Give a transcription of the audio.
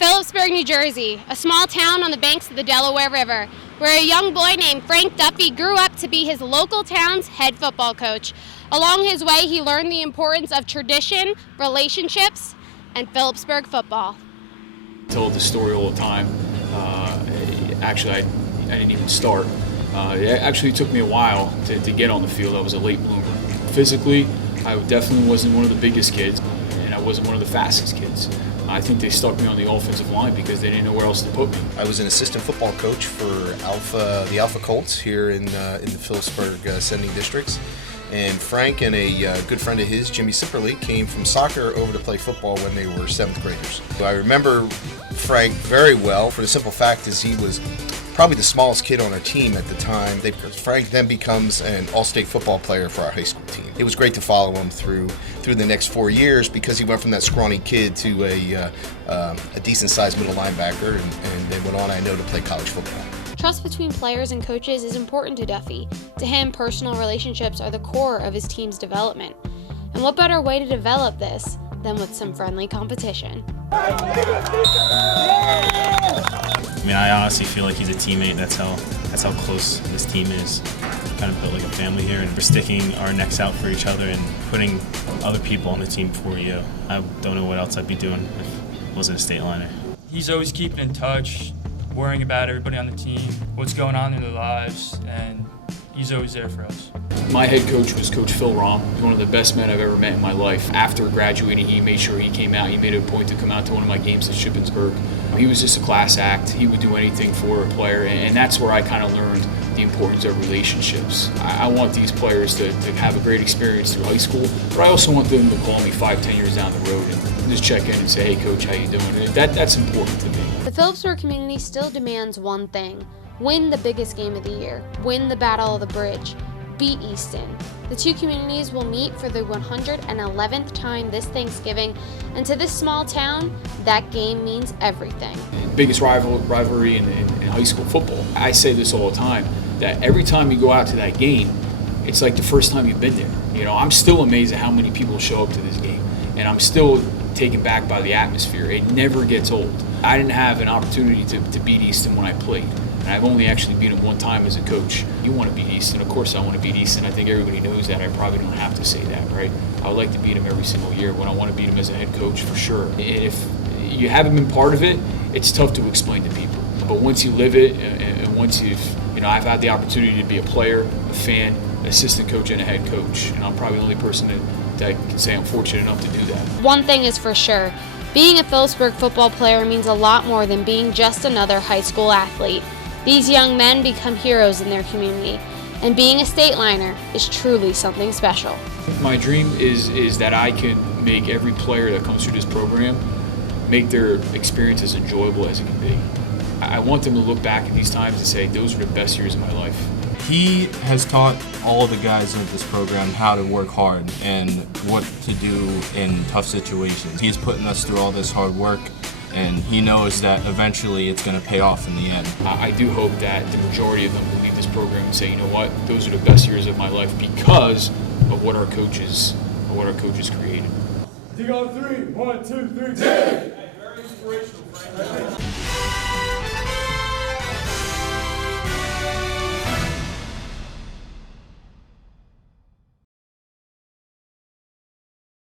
Phillipsburg, New Jersey, a small town on the banks of the Delaware River, where a young boy named Frank Duffy grew up to be his local town's head football coach. Along his way, he learned the importance of tradition, relationships, and Phillipsburg football. I tell the story all the time. Actually, I didn't even start. It actually took me a while to get on the field. I was a late bloomer. Physically, I definitely wasn't one of the biggest kids, and I wasn't one of the fastest kids. I think they stuck me on the offensive line because they didn't know where else to put me. I was an assistant football coach for the Alpha Colts here in the Phillipsburg sending districts. And Frank and a good friend of his, Jimmy Sipperly, came from soccer over to play football when they were 7th graders. I remember Frank very well for the simple fact is he was probably the smallest kid on our team at the time. Frank then becomes an all-state football player for our high school team. It was great to follow him through the next 4 years because he went from that scrawny kid to a decent-sized middle linebacker and then went on, I know, to play college football. Trust between players and coaches is important to Duffy. To him, personal relationships are the core of his team's development. And what better way to develop this than with some friendly competition? I mean, I honestly feel like he's a teammate. That's how close this team is. We kind of built like a family here, and we're sticking our necks out for each other and putting other people on the team before you. I don't know what else I'd be doing if I wasn't a state liner. He's always keeping in touch, worrying about everybody on the team, what's going on in their lives, and he's always there for us. My head coach was Coach Phil Rom. He's one of the best men I've ever met in my life. After graduating, he made sure he came out. He made a point to come out to one of my games at Phillipsburg. He was just a class act. He would do anything for a player, and that's where I kind of learned the importance of relationships. I want these players to have a great experience through high school, but I also want them to call me 5-10 years down the road and just check in and say, hey, Coach, how you doing? That's important to me. The Phillipsburg community still demands one thing: win the biggest game of the year, win the Battle of the Bridge, beat Easton. The two communities will meet for the 111th time this Thanksgiving, and to this small town, that game means everything. Biggest rivalry in high school football. I say this all the time, that every time you go out to that game, it's like the first time you've been there. You know, I'm still amazed at how many people show up to this game, and I'm still taken back by the atmosphere. It never gets old. I didn't have an opportunity to beat Easton when I played. And I've only actually beat him one time as a coach. You want to beat Easton. Of course I want to beat Easton. I think everybody knows that. I probably don't have to say that, right? I would like to beat him every single year when I want to beat him as a head coach, for sure. And if you haven't been part of it, it's tough to explain to people. But once you live it, and once I've had the opportunity to be a player, a fan, an assistant coach, and a head coach. And I'm probably the only person that can say I'm fortunate enough to do that. One thing is for sure, being a Phillipsburg football player means a lot more than being just another high school athlete. These young men become heroes in their community, and being a state liner is truly something special. My dream is that I can make every player that comes through this program make their experience as enjoyable as it can be. I want them to look back at these times and say, those were the best years of my life. He has taught all of the guys in this program how to work hard and what to do in tough situations. He's putting us through all this hard work, and he knows that eventually it's going to pay off in the end. I do hope that the majority of them will leave this program and say, you know what, those are the best years of my life because of what our coaches created. Dig on 3. 1, 2, 3. Dig! Very inspirational, Frank.